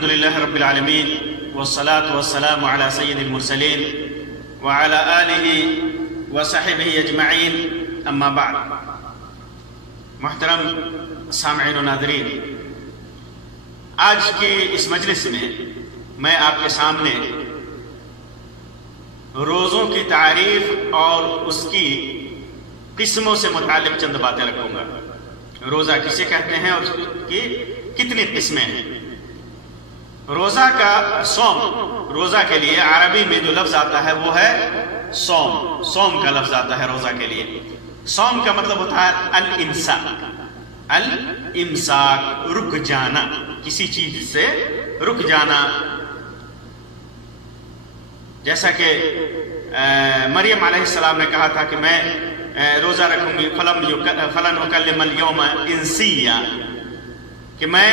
الحمد لله رب العالمين والصلاة والسلام على سيد المرسلين وعلى آله وصحبه اجمعین، اما بعد۔ محترم سامعین و ناظرین، آج کے اس مجلس میں میں آپ کے سامنے روزوں کی تعریف اور اس کی قسموں سے متعلق چند باتیں رکھوں گا۔ روزہ کسے کہتے ہیں اور اس کی کتنی قسمیں ہیں؟ روزہ کا صوم، روزہ کے لیے عربی میں جو لفظ آتا ہے وہ ہے صوم، صوم کا لفظ آتا ہے روزہ کے لیے۔ صوم کا مطلب ہوتا ہے الامساک، الامساک رک جانا، کسی چیز سے رک جانا۔ جیسا کہ مریم علیہ السلام نے کہا تھا کہ میں روزہ رکھوں گی، فلن اکلم اليوم انسیا، کہ میں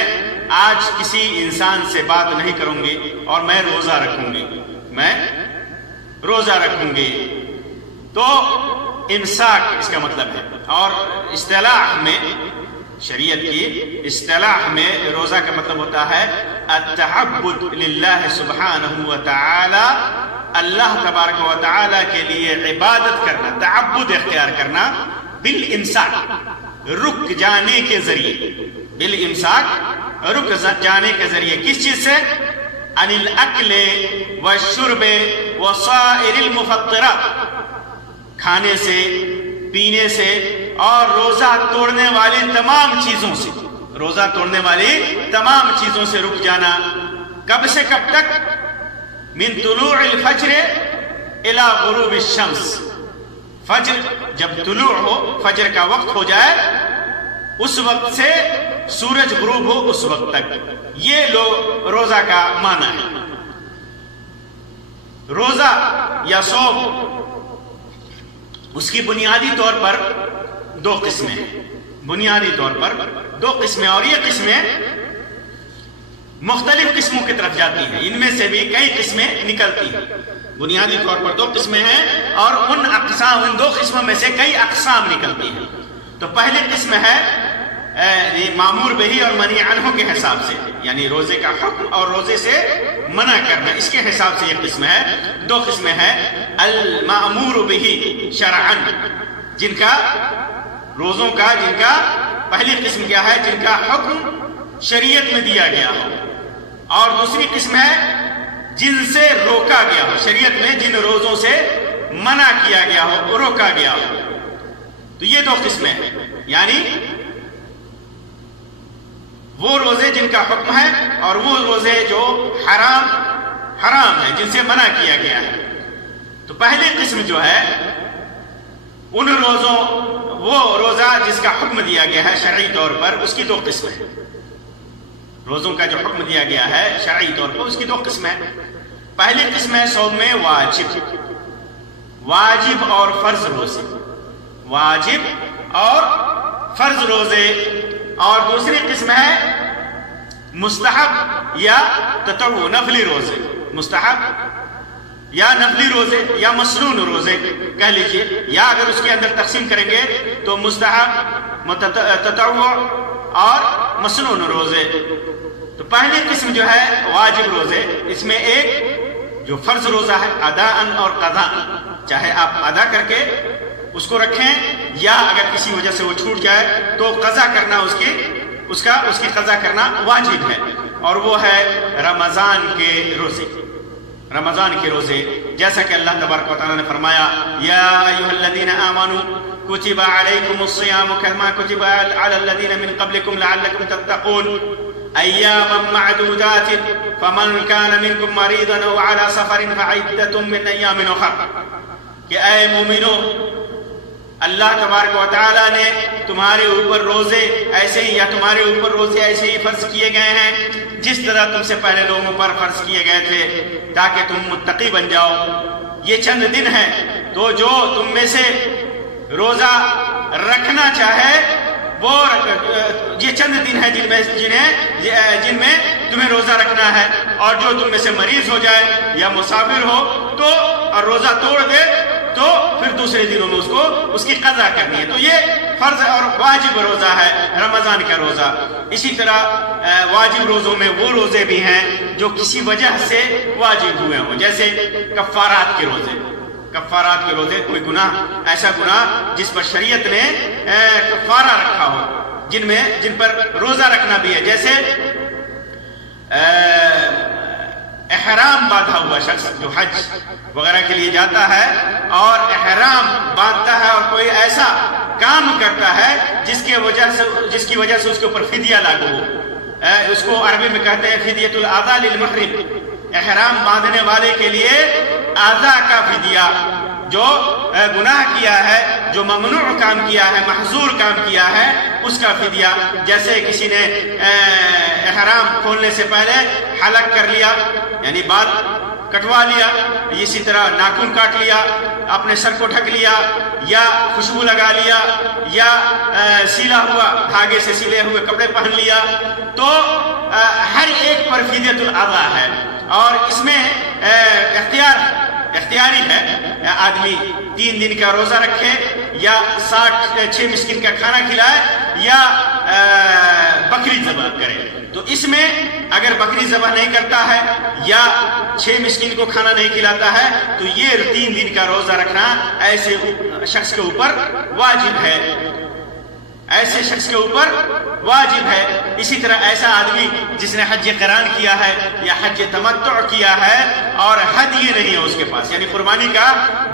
آج کسی انسان سے بات نہیں کروں گی اور میں روزہ رکھوں گی، میں روزہ رکھوں گی۔ تو امساک اس کا مطلب ہے، اور اصطلاح میں، شریعت کی اصطلاح میں روزہ کا مطلب ہوتا ہے التعبد للہ سبحانہ وتعالی، اللہ تبارک و تعالی کے لیے عبادت کرنا، تعبد اختیار کرنا، بالامساک رک جانے کے ذریعے، بالامساک رک جانے کے ذریعے۔ کس چیز سے؟ عن الاکل والشرب وسائر المفطرات، کھانے سے، پینے سے اور روزہ توڑنے والی تمام چیزوں سے، روزہ توڑنے والی تمام چیزوں سے رک جانا۔ کب سے کب تک؟ من طلوع الفجر الى غروب الشمس، فجر جب طلوع ہو، فجر کا وقت ہو جائے، اس وقت سے سورج غروب ہو اس وقت تک، یہ روزہ کا معنی ہے۔ روزہ یا صوم، اس کی بنیادی طور پر دو قسمیں ہیں، بنیادی طور پر دو قسمیں، اور یہ قسمیں مختلف قسموں کی طرف جاتی ہیں، ان میں سے بھی کئی قسمیں نکلتی ہیں۔ بنیادی طور پر دو قسمیں ہیں اور ان دو قسموں میں سے کئی اقسام نکلتی ہیں۔ تو پہلی قسم ہے مامور بہی اور منہی عنہ کے حساب سے، یعنی روزے کا حکم اور روزے سے منع کرنا، اس کے حساب سے یہ قسم ہے۔ دو قسمیں ہیں، المامور بہی شرعا، جن کا روزوں کا، جن کا پہلی قسم کیا ہے؟ جن کا حکم شریعت میں دیا گیا ہو، اور دوسری قسم ہے جن سے روکا گیا ہو، شریعت میں جن روزوں سے منع کیا گیا ہو، روکا گیا ہو۔ تو یہ دو قسمیں ہیں، یعنی وہ روزے جن کا حکم ہے اور وہ روزے جو حرام ہے، جن سے منع کیا گیا ہے۔ تو پہلی قسم جو ہے ان روزوں، وہ روزہ جس کا حکم دیا گیا ہے شرعی طور پر، اس کی دو قسمیں ہیں۔ روزوں کا جو حکم دیا گیا ہے شرعی طور پر، اس کی دو قسمیں ہیں۔ پہلی قسم ہے صوم میں واجب اور فرض روزے، واجب اور فرض روزے، اور دوسری قسم ہے مستحب یا تطوع، نفلی روزے، مستحب یا نفلی روزے یا مسنون روزے کہہ لیجئے، یا اگر اس کے اندر تقسیم کریں گے تو مستحب، تطوع اور مسنون روزے۔ تو پہلی قسم جو ہے واجب روزے، اس میں ایک جو فرض روزہ ہے اداءً اور قضاءً، چاہے آپ ادا کر کے اس کو رکھیں یا اگر کسی وجہ سے وہ چھوٹ جائے تو قضا کرنا، اس کی قضا کرنا واجب ہے، اور وہ ہے رمضان کے روزے، رمضان کے روزے۔ جیسا کہ اللہ تبارک و تعالیٰ نے فرمایا یا ایھا الذین آمنوا کتب علیکم الصیام کما کتب علی الذین من قبلکم لعلکم تتقون ایاما معدودات فمن کان منکم مریضا او علی سفر فعدۃ من ایام اخر، کہ اے مومنو، اللہ تبارک و تعالیٰ نے تمہارے اوپر روزے ایسے ہی، یا تمہارے اوپر روزے ایسے ہی فرض کیے گئے ہیں جس طرح تم سے پہلے لوگوں پر فرض کیے گئے تھے، تاکہ تم متقی بن جاؤ۔ یہ چند دن ہیں، تو جو تم میں سے روزہ رکھنا چاہے وہ، یہ چند دن ہیں جن میں تمہیں روزہ رکھنا ہے، اور جو تم میں سے مریض ہو جائے یا مسافر ہو تو اور روزہ توڑ دے تو پھر دوسرے دنوں میں اس کی قضا کرنی ہے۔ تو یہ فرض اور واجب روزہ ہے رمضان کا روزہ. اسی طرح واجب روزوں میں وہ روزے بھی ہیں جو کسی وجہ سے واجب ہوئے ہوں، جیسے کفارات کے روزے. کفارات کے روزے، کوئی گناہ، ایسا گناہ جس پر شریعت نے کفارہ رکھا ہو، جن پر روزہ رکھنا بھی ہے، جیسے احرام باندھا ہوا شخص جو حج وغیرہ کے لیے جاتا ہے اور احرام باندھتا ہے اور کوئی ایسا کام کرتا ہے جس کی وجہ سے اس کے اوپر فدیہ لاگو ہو. اس کو عربی میں کہتے ہیں فدیۃ الاعضاء للمحرم. احرام باندھنے والے کے لیے اعضاء کا فدیہ، جو گناہ کیا ہے، جو ممنوع کام کیا ہے، محظور کام کیا ہے، اس کا فدیہ. جیسے کسی نے احرام کھولنے سے پہلے حلق کر لیا، یعنی بال کٹوا لیا، اسی طرح ناخن کاٹ لیا، اپنے سر کو ڈھک لیا، یا خوشبو لگا لیا، یا سیلا ہوا دھاگے سے سلے ہوئے کپڑے پہن لیا، تو ہر ایک پر فدیۃ الاعضاء ہے. اور اس میں اختیاری ہے، آدمی 3 دن کا روزہ رکھے، یا 6 مسکین کا کھانا کھلائے، یا بکری ذبح کرے. تو اس میں اگر بکری ذبح نہیں کرتا ہے یا 6 مسکین کو کھانا نہیں کھلاتا ہے تو یہ 3 دن کا روزہ رکھنا ایسے شخص کے اوپر واجب ہے. ایسے شخص کے اوپر واجب ہے. اسی طرح ایسا آدمی جس نے حج قران کیا ہے یا حج تمتع کیا ہے اور ہدیہ نہیں ہے اس کے پاس، یعنی قربانی کا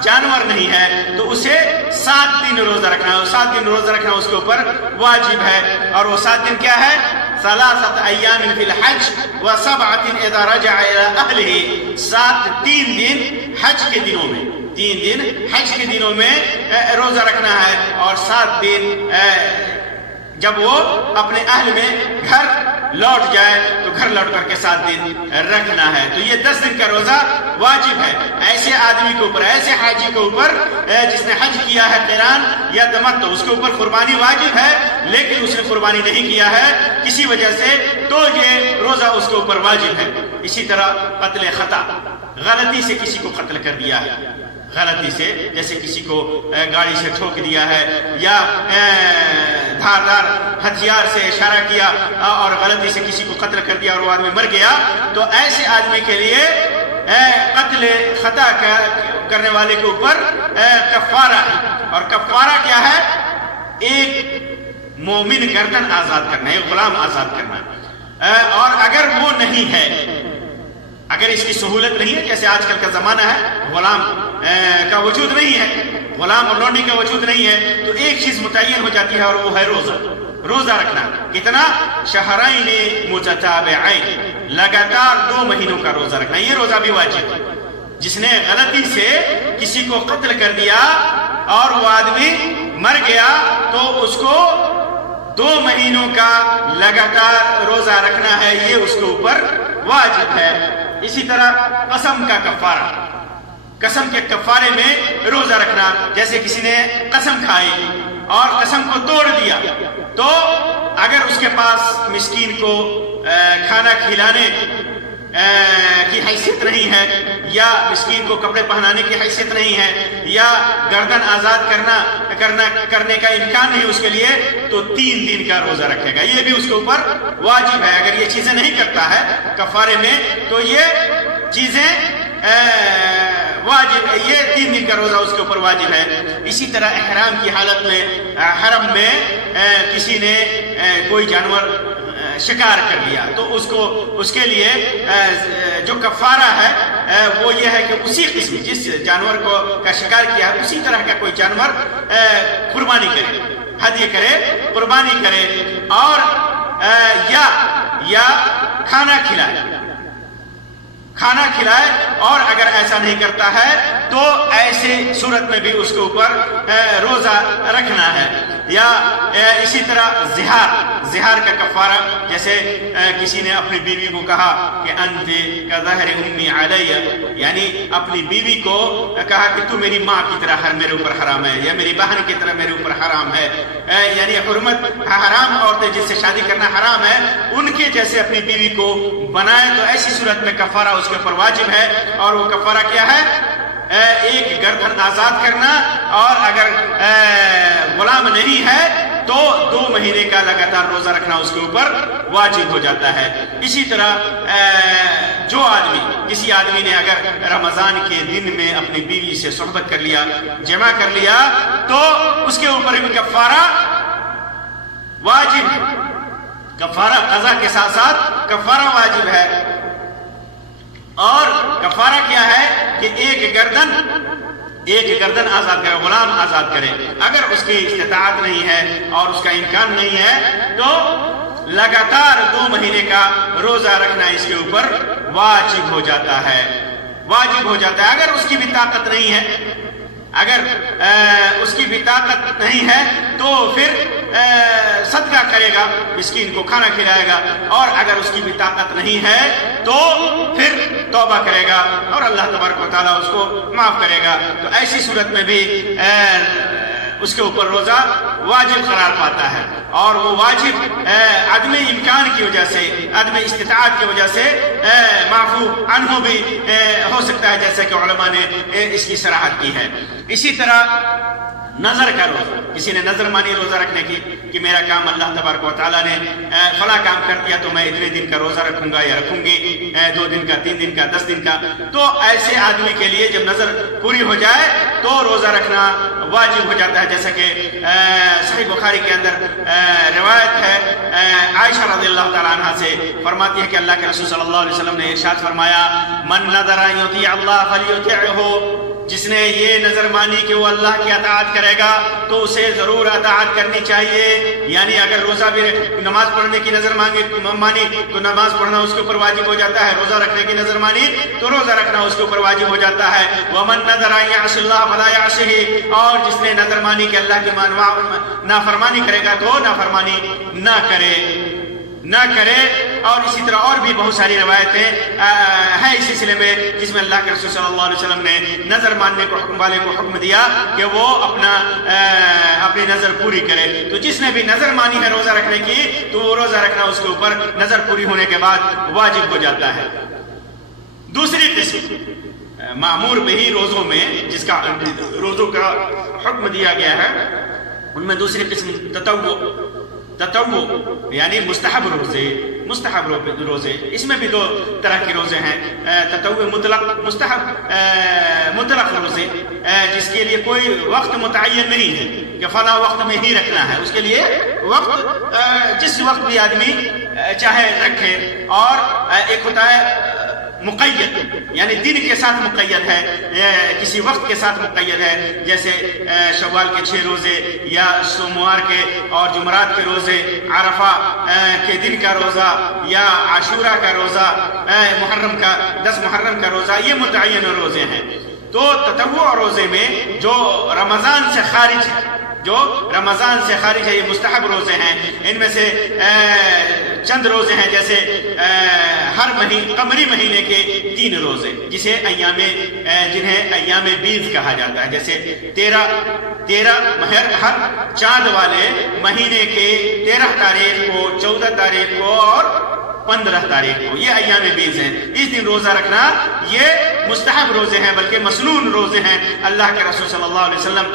جانور نہیں ہے، تو اسے 7 دن روزہ رکھنا ہے. 7 دن روزہ رکھنا اس کے اوپر واجب ہے. اور وہ 7 دن کیا ہے؟ 3 ایام فی الحج و7 اذا رجع الى اہلہ. 3 دن حج کے دنوں میں، 3 دن حج کے دنوں میں روزہ رکھنا ہے، اور 7 دن جب وہ اپنے اہل میں گھر لوٹ جائے تو گھر لوٹ کر کے 7 دن رکھنا ہے. تو یہ 10 دن کا روزہ واجب ہے ایسے آدمی کے اوپر، ایسے حاجی کے اوپر جس نے حج کیا ہے قران یا تمتع. اس کے اوپر قربانی واجب ہے، لیکن اس نے قربانی نہیں کیا ہے کسی وجہ سے، تو یہ روزہ اس کے اوپر واجب ہے. اسی طرح قتل خطا، غلطی سے کسی کو قتل کر دیا ہے، غلطی سے، جیسے کسی کو گاڑی سے ٹھوک دیا ہے یا دھاردار ہتھیار سے اشارہ کیا اور غلطی سے کسی کو قتل کر دیا اور وہ آدمی مر گیا، تو ایسے آدمی کے لیے قتل خطا کرنے والے کے اوپر کفارہ ہے. اور کفارہ کیا ہے؟ ایک مومن گردن آزاد کرنا، ایک غلام آزاد کرنا. اور اگر وہ نہیں ہے، اگر اس کی سہولت نہیں ہے، جیسے آج کل کا زمانہ ہے غلام کا وجود نہیں ہے، غلام اور لونڈی کا وجود نہیں ہے، تو ایک چیز متعین ہو جاتی ہے اور وہ ہے روزہ. روزہ رکھنا کتنا؟ شہرین متتابعین، لگاتار 2 مہینوں کا روزہ رکھنا. یہ روزہ بھی واجب ہے. جس نے غلطی سے کسی کو قتل کر دیا اور وہ آدمی مر گیا تو اس کو 2 مہینوں کا لگاتار روزہ رکھنا ہے، یہ اس کے اوپر واجب ہے. اسی طرح قسم کا کفارہ، قسم کے کفارے میں روزہ رکھنا. جیسے کسی نے قسم کھائی اور قسم کو توڑ دیا، تو اگر اس کے پاس مسکین کو کھانا کھلانے کی حیثیت نہیں ہے، یا مسکین کو کپڑے پہنانے کی حیثیت نہیں ہے، یا گردن آزاد کرنے کا امکان نہیں اس کے لیے، تو 3 دن کا روزہ رکھے گا. یہ بھی اس کے اوپر واجب ہے. اگر یہ چیزیں نہیں کرتا ہے کفارے میں تو یہ چیزیں واجب ہے، یہ 3 دن کا روزہ اس کے اوپر واجب ہے. اسی طرح احرام کی حالت میں، حرم میں کسی نے کوئی جانور شکار کر لیا تو اس کے لیے جو کفارہ ہے وہ یہ ہے کہ اسی قسم جس جانور کا شکار کیا ہے اسی طرح کا کوئی جانور قربانی کرے، ہدیہ کرے، قربانی کرے، اور یا کھانا کھلائے. اور اگر ایسا نہیں کرتا ہے تو ایسے صورت میں بھی اس کے اوپر روزہ رکھنا ہے. یا اسی طرح زہار کا کفارہ، جیسے کسی نے اپنی بیوی کو کہا کہ انت کظہر امی علی، یعنی اپنی بیوی کو کہا کہ تو میری ماں کی طرح میرے اوپر حرام ہے، یا میری بہن کی طرح میرے اوپر حرام ہے. یعنی حرام عورتیں جس سے شادی کرنا حرام ہے ان کے جیسے اپنی بیوی کو بنائے، تو ایسی صورت میں کفارہ اس کے اوپر واجب ہے. اور وہ کفارہ کیا ہے؟ ایک گردن آزاد کرنا، اور اگر غلام نہیں ہے تو 2 مہینے کا لگاتار روزہ رکھنا اس کے اوپر واجب ہو جاتا ہے۔ اسی طرح جو آدمی، کسی آدمی نے اگر رمضان کے دن میں اپنی بیوی سے صحبت کر لیا، جمع کر لیا، تو اس کے اوپر بھی کفارہ واجب ہے، کفارہ قضا کے ساتھ ساتھ کفارہ واجب ہے۔ اور کفارہ کیا ہے کہ ایک گردن آزاد کرے، غلام آزاد کرے۔ اگر اس کی استطاعت نہیں ہے اور اس کا امکان نہیں ہے تو لگاتار 2 مہینے کا روزہ رکھنا اس کے اوپر واجب ہو جاتا ہے، واجب ہو جاتا ہے۔ اگر اس کی بھی طاقت نہیں ہے، اگر اس کی بھی طاقت نہیں ہے تو پھر صدقہ کرے گا، مسکین کو کھانا کھلائے گا، اور اگر اس کی بھی طاقت نہیں ہے تو پھر توبہ کرے گا اور اللہ تبارک و تعالیٰ اس کو معاف کرے گا۔ تو ایسی صورت میں بھی اس کے اوپر روزہ واجب قرار پاتا ہے، اور وہ واجب عدم امکان کی وجہ سے، عدم استطاعت کی وجہ سے معفو عنہ بھی ہو سکتا ہے، جیسا کہ علماء نے اس کی صراحت کی ہے۔ اسی طرح نظر کا روزہ، کسی نے نظر مانی روزہ رکھنے کی کہ میرا کام اللہ تبارک و تعالیٰ نے فلاں کام کر دیا تو میں اتنے دن کا روزہ رکھوں گا یا رکھوں گی، 2 دن کا، 3 دن کا، 10 دن کا، تو ایسے آدمی کے لیے جب نظر پوری ہو جائے تو روزہ رکھنا واجب ہو جاتا ہے، جیسا کہ صحیح بخاری کے اندر روایت ہے، عائشہ رضی اللہ تعالیٰ عنہ سے فرماتی ہے کہ اللہ کے رسول صلی اللہ علیہ وسلم نے ارشاد فرمایا، من نذر ان یطیع اللہ فلیطعہ، جس نے یہ نظر مانی کہ وہ اللہ کی اطاعت کرے گا تو اسے ضرور اطاعت کرنی چاہیے۔ یعنی اگر روزہ بھی، نماز پڑھنے کی نظر مانی تو نماز پڑھنا اس کے اوپر واجب ہو جاتا ہے، روزہ رکھنے کی نظر مانی تو روزہ رکھنا اس کے اوپر واجب ہو جاتا ہے۔ ومن نذر ان یعص اللہ فلا یعصہ، اور جس نے نظر مانی کہ اللہ کی نافرمانی کرے گا تو نافرمانی نہ کرے۔ اور اسی طرح اور بھی بہت ساری روایتیں ہیں اس سلسلے میں، جس میں اللہ کے رسول صلی اللہ علیہ وسلم نے نظر ماننے کو والے کو حکم دیا کہ وہ اپنی نظر پوری کرے۔ تو جس نے بھی نظر مانی ہے روزہ رکھنے کی تو وہ روزہ رکھنا اس کے اوپر نظر پوری ہونے کے بعد واجب ہو جاتا ہے۔ دوسری قسم معمور بہی روزوں میں، جس کا روزوں کا حکم دیا گیا ہے، ان میں دوسری قسم تطوع یعنی مستحب روزے، اس میں بھی 2 طرح کے روزے ہیں، تطوع مطلق، مستحب مطلق روزے، جس کے لیے کوئی وقت متعین نہیں ہے کہ فلاں وقت میں ہی رکھنا ہے، اس کے لیے وقت جس وقت بھی آدمی چاہے رکھے۔ اور ایک ہوتا ہے مقید، یعنی دن کے ساتھ مقید ہے، کسی وقت کے ساتھ مقید ہے، جیسے شوال کے 6 روزے یا سوموار کے اور جمعرات کے روزے، عرفہ کے دن کا روزہ یا عاشورہ کا روزہ، محرم کا 10 محرم کا روزہ، یہ متعین روزے ہیں۔ تو تطوع روزے میں جو رمضان سے خارج ہے، یہ مستحب روزے ہیں۔ ان میں سے چند روزے ہیں، جیسے ہر قمری مہینے کے 3 روزے، جنہیں ایام بیض کہا جاتا ہے، جیسے 13 ہر چاند والے مہینے کے 13 تاریخ کو، 14 تاریخ کو اور 15 تاریخ کو، یہ ایام بیض ہیں۔ اس دن روزہ رکھنا یہ مستحب روزے ہیں، بلکہ مسنون روزے ہیں، اللہ کے رسول صلی اللہ علیہ وسلم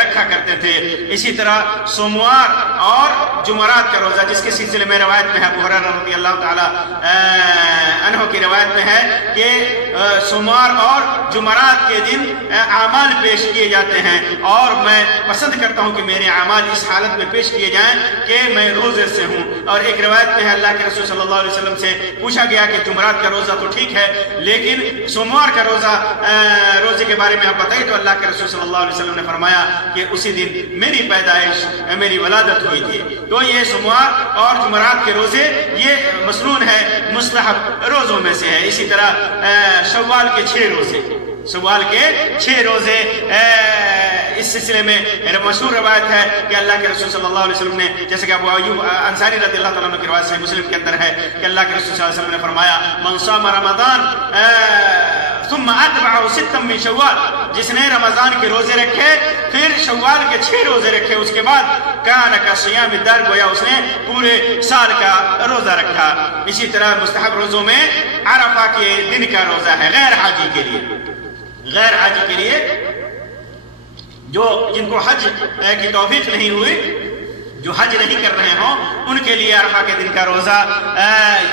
رکھا کرتے تھے۔ اسی طرح سوموار اور جمعرات کا روزہ، جس کے سلسلے میں روایت میں ہے، ابو ہریرہ رضی اللہ تعالی عنہ کی روایت میں ہے کہ سوموار اور جمعرات کے دن اعمال پیش کیے جاتے ہیں، اور میں پسند کرتا ہوں کہ میرے اعمال اس حالت میں پیش کیے جائیں کہ میں روزے سے ہوں۔ اور ایک روایت میں ہے، اللہ کے رسول صلی اللہ علیہ وسلم سے پوچھا گیا کہ جمعرات کا روزہ تو ٹھیک ہے، لیکن سوموار کا روزے کے بارے میں آپ بتائیے، تو اللہ کے رسول صلی اللہ علیہ وسلم نے فرمایا کہ اسی دن میری پیدائش، میری ولادت ہوئی تھی۔ تو یہ سوموار اور جمعرات کے روزے یہ مسنون ہے، مستحب روزوں میں سے ہے۔ اسی طرح شوال کے 6 روزے، اس سلسلے میں مشہور روایت ہے کہ اللہ کے رسول صلی اللہ علیہ وسلم نے، جیسے کہ ابو ایوب انصاری رضی اللہ تعالیٰ عنہ کی روایت سے مسلم کے اندر ہے کہ اللہ کے رسول صلی اللہ علیہ وسلم نے فرمایا، من صام رمضان ثم اتبعه 6 من شوال، جس نے رمضان کے روزے رکھے پھر شوال کے 6 روزے رکھے، اس کے بعد کان کصیام الدہر، گویا اس نے پورے سال کا روزہ رکھا۔ اسی طرح مستحب روزوں میں عرفہ کے دن کا روزہ ہے، غیر حاجی کے لیے، غیر حاجی کے لیے جن کو حج کی توفیق نہیں ہوئی، جو حج نہیں کر رہے ہوں، ان کے لیے عرفہ کے دن کا روزہ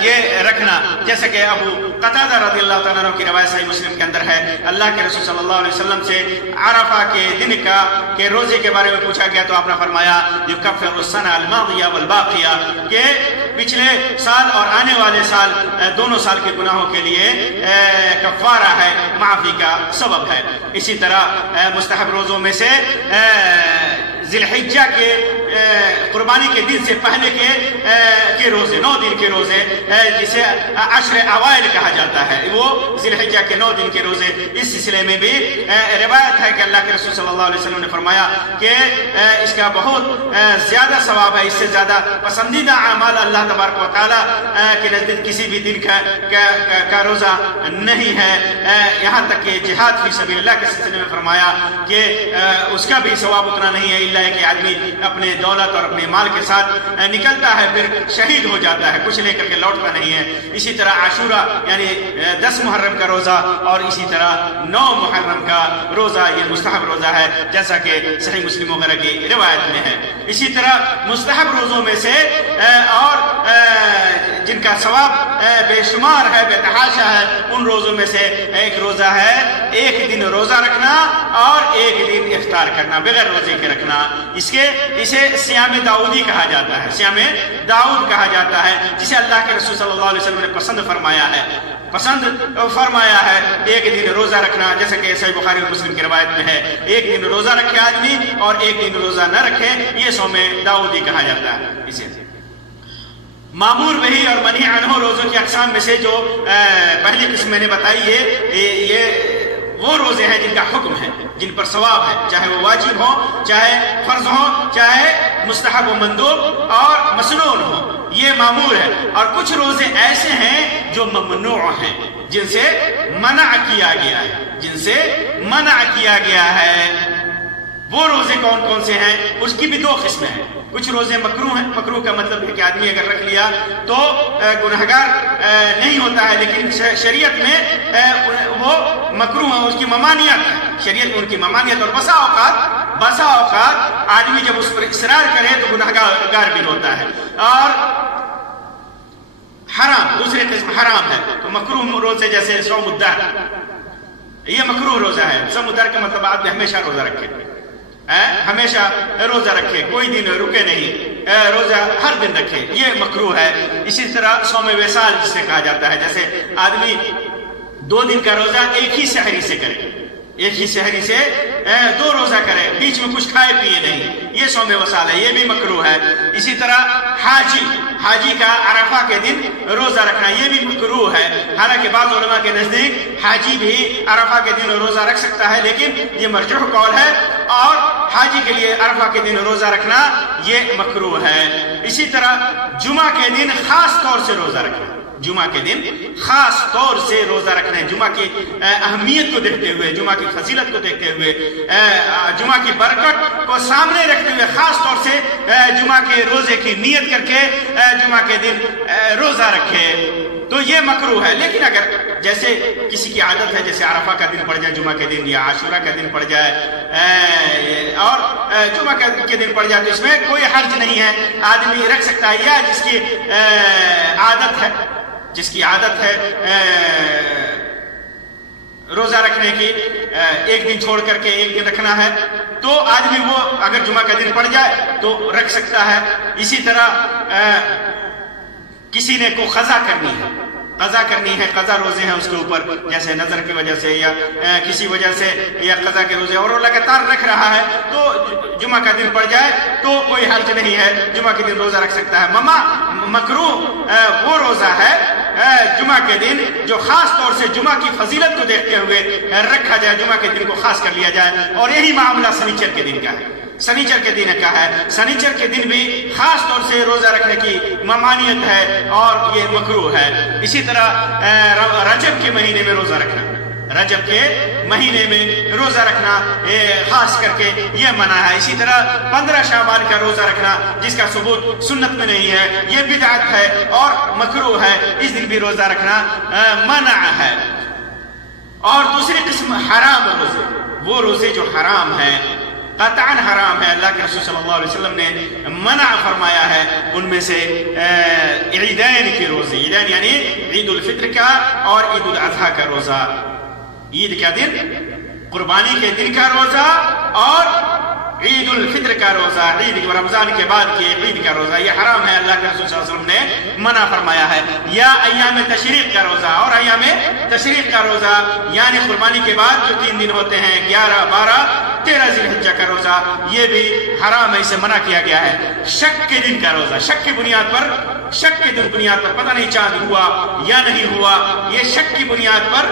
یہ رکھنا، جیسا کہ ابو قتادہ رضی اللہ تعالیٰ عنہ کی روایت صحیح مسلم کے اندر ہے، اللہ کے رسول صلی اللہ علیہ وسلم سے عرفہ کے دن کے روزے کے بارے میں پوچھا گیا تو آپ نے فرمایا یکفر السنہ الماضیہ والباقیہ، کہ پچھلے سال اور آنے والے سال دونوں سال کے گناہوں کے لیے کفارہ ہے، معافی کا سبب ہے۔ اسی طرح مستحب روزوں میں سے ذی الحجہ کے قربانی کے دن سے پہلے کے روزے، 9 دن کے روزے، جسے عشر اوائل کہا جاتا ہے، وہ ذی الحجہ کے 9 دن کے روزے۔ اس سلسلے میں بھی روایت ہے کہ اللہ کے رسول صلی اللہ علیہ وسلم نے فرمایا کہ اس کا بہت زیادہ ثواب ہے، اس سے زیادہ پسندیدہ اعمال اللہ تبارک و تعالیٰ کے نزدیک کسی بھی دن کا روزہ نہیں ہے، یہاں تک کہ جہاد فی سبیل اللہ کے سلسلے میں فرمایا کہ اس کا بھی ثواب اتنا نہیں ہے، الا کہ آدمی اپنے دولت اور اپنے مال کے ساتھ نکلتا ہے، پھر شہید ہو جاتا ہے، کچھ لے کر کے لوٹتا نہیں ہے۔ اسی طرح عاشورہ یعنی 10 محرم کا روزہ اور اسی طرح 9 محرم کا روزہ یہ مستحب روزہ ہے، جیسا کہ صحیح مسلم وغیرہ کی روایت میں ہے۔ اسی طرح مستحب روزوں میں سے اور جن کا ثواب بے شمار ہے، بے تحاشا ہے، ان روزوں میں سے ایک روزہ ہے 1 دن روزہ رکھنا اور 1 دن افطار کرنا، بغیر روزے کے رکھنا۔ اسے صیام داؤدی کہا جاتا ہے، صیام داؤد کہا جاتا ہے، جسے اللہ کے رسول صلی اللہ علیہ وسلم نے پسند فرمایا ہے 1 دن روزہ رکھنا، جیسا کہ صحیح بخاری اور مسلم کی روایت میں ہے، 1 دن روزہ رکھے آدمی اور 1 دن روزہ نہ رکھے، یہ صوم داؤدی کہا جاتا ہے۔ اسے معمور بہی اور منہی عنہ روزوں کی اقسام میں سے جو پہلی قسم میں نے بتائی یہ وہ روزے ہیں جن کا حکم ہے، جن پر ثواب ہے، چاہے وہ واجب ہو، چاہے فرض ہو، چاہے مستحب و مندوب اور مسنون ہو، یہ معمور ہے۔ اور کچھ روزے ایسے ہیں جو ممنوع ہیں، جن سے منع کیا گیا ہے۔ وہ روزے کون کون سے ہیں؟ اس کی بھی 2 قسمیں ہیں۔ کچھ روزے مکروہ ہیں، مکروہ کا مطلب ہے کہ آدمی اگر رکھ لیا تو گنہگار نہیں ہوتا ہے، لیکن شریعت میں وہ مکروہ ہے، اس کی ممانعت ہے، شریعت میں ان کی ممانعت، اور بسا اوقات آدمی جب اس پر اصرار کرے تو گنہگار بھی ہوتا ہے۔ اور حرام، دوسری قسم حرام ہے، تو مکروہ روزے جیسے صوم الدہر، یہ مکروہ روزہ ہے۔ صوم الدہر کا مطلب آدمی ہمیشہ روزہ رکھے، ہمیشہ روزہ رکھے، کوئی دن رکے نہیں، روزہ ہر دن رکھے، یہ مکروہ ہے۔ اسی طرح صوم وصال جسے کہا جاتا ہے، جیسے آدمی 2 دن کا روزہ ایک ہی سحری سے کرے، ایک ہی سحری سے 2 روزہ کرے، بیچ میں کچھ کھائے پیے نہیں، یہ صوم وصال ہے، یہ بھی مکروہ ہے۔ اسی طرح حاجی کا عرفہ کے دن روزہ رکھنا یہ بھی مکروہ ہے، حالانکہ بعض علماء کے نزدیک حاجی بھی عرفہ کے دن روزہ رکھ سکتا ہے، لیکن یہ مرجوح قول ہے، اور حاجی کے لیے عرفہ کے دن روزہ رکھنا یہ مکروہ ہے۔ اسی طرح جمعہ کے دن خاص طور سے روزہ رکھنا، جمعہ کے دن خاص طور سے روزہ رکھنا ہے، جمعہ کی اہمیت کو دیکھتے ہوئے، جمعہ کی فضیلت کو دیکھتے ہوئے، جمعہ کی برکت کو سامنے رکھتے ہوئے خاص طور سے جمعہ کے روزے کی نیت کر کے جمعہ کے دن روزہ رکھے، تو یہ مکروہ ہے۔ لیکن اگر جیسے کسی کی عادت ہے، جیسے عرفہ کا دن پڑ جائے جمعہ کے دن، یا عاشورہ کا دن پڑ جائے اور جمعہ کے دن پڑ جائے، تو اس میں کوئی حرج نہیں ہے، آدمی رکھ سکتا ہے، یا جس کی عادت ہے روزہ رکھنے کی، 1 دن چھوڑ کر کے 1 دن رکھنا ہے، تو آدمی وہ اگر جمعہ کا دن پڑ جائے تو رکھ سکتا ہے۔ اسی طرح کسی نے کو قضا کرنی ہے، قضا روزے ہیں اس کے اوپر، جیسے نظر کی وجہ سے یا کسی وجہ سے، یا قضا کے روزے، اور وہ لگاتار رکھ رہا ہے، تو جمعہ کا دن پڑ جائے تو کوئی حرج نہیں ہے، جمعہ کے دن روزہ رکھ سکتا ہے۔ مکروہ وہ روزہ ہے جمعہ کے دن جو خاص طور سے جمعہ کی فضیلت کو دیکھتے ہوئے رکھا جائے، جمعہ کے دن کو خاص کر لیا جائے، اور یہی معاملہ سنیچر کے دن کا ہے، سنیچر کے دن کا ہے، سنیچر کے دن بھی خاص طور سے روزہ رکھنے کی ممانعت ہے اور یہ مکروہ ہے۔ اسی طرح رجب کے مہینے میں روزہ رکھنا، رجب کے مہینے میں روزہ رکھنا خاص کر کے یہ منع ہے۔ اسی طرح 15 شعبان کا روزہ رکھنا، جس کا ثبوت سنت میں نہیں ہے، یہ بدعت ہے اور مکروہ ہے، اس دن بھی روزہ رکھنا منع ہے۔ اور دوسری قسم حرام روزے، وہ روزے جو حرام ہیں، قطعاً حرام ہے، اللہ کے رسول صلی اللہ علیہ وسلم نے منع فرمایا ہے۔ ان میں سے عیدین کے روزے، عیدین یعنی عید الفطر کا اور عید الاضحیٰ کا روزہ، عید کا دن، قربانی کے دن کا روزہ اور عید الفطر کا روزہ، عید رمضان کے بعد کی عید کا روزہ، یہ حرام ہے، اللہ کے رسول صلی اللہ علیہ وسلم نے منع فرمایا ہے۔ یا ایام تشریق کا روزہ، اور ایام تشریق کا روزہ یعنی قربانی کے بعد جو 3 دن ہوتے ہیں، 11، 12، 13 ذی الحجہ کا روزہ، یہ بھی حرام ہے، اسے منع کیا گیا ہے۔ شک کے دن کا روزہ، شک کی بنیاد پر، شک کے بنیاد پر پتہ نہیں چاند ہوا یا نہیں ہوا، یہ شک کی بنیاد پر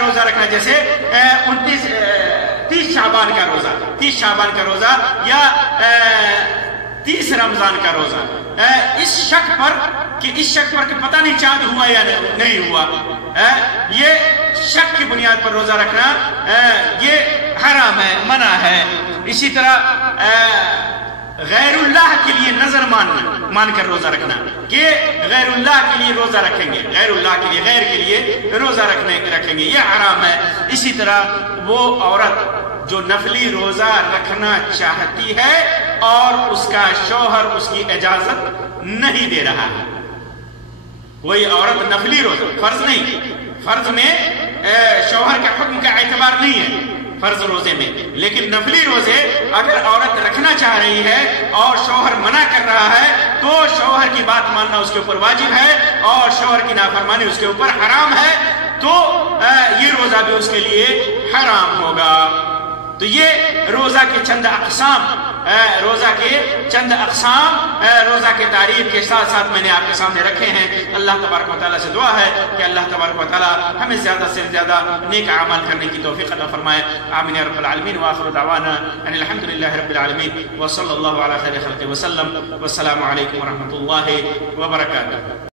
روزہ رکھنا، جیسے 30 شعبان کا روزہ، 30 شعبان کا روزہ یا 30 رمضان کا روزہ، اس شک پر کہ پتہ نہیں چاند ہوا یا نہیں ہوا، یہ شک کی بنیاد پر روزہ رکھنا یہ حرام ہے، منع ہے۔ اسی طرح غیر اللہ کے لیے نظر مان کر روزہ رکھنا، کہ غیر اللہ کے لیے روزہ رکھیں گے، غیر اللہ کے لیے، غیر کے لیے روزہ رکھیں گے، یہ حرام ہے۔ اسی طرح وہ عورت جو نفلی روزہ رکھنا چاہتی ہے اور اس کا شوہر اس کی اجازت نہیں دے رہا ہے، کوئی عورت نفلی روزہ، فرض نہیں، فرض میں شوہر کے حکم کا اعتبار نہیں ہے فرض روزے میں، لیکن نفلی روزے اگر عورت رکھنا چاہ رہی ہے اور شوہر منع کر رہا ہے تو شوہر کی بات ماننا اس کے اوپر واجب ہے اور شوہر کی نافرمانی اس کے اوپر حرام ہے، تو یہ روزہ بھی اس کے لیے حرام ہوگا۔ تو یہ روزہ کے چند اقسام، روزہ کے تعریف کے ساتھ ساتھ میں نے آپ کے سامنے رکھے ہیں۔ اللہ تبارک و تعالیٰ سے دعا ہے کہ اللہ تبارک و تعالیٰ ہمیں زیادہ سے زیادہ نیک اعمال کرنے کی توفیق عطا فرمائے۔ آمین یا رب العالمین، وآخر دعوانا ان الحمد للہ رب العالمین، وصلی اللہ علی خیر خلقہ وسلم، والسلام علیکم ورحمۃ اللہ وبرکاتہ۔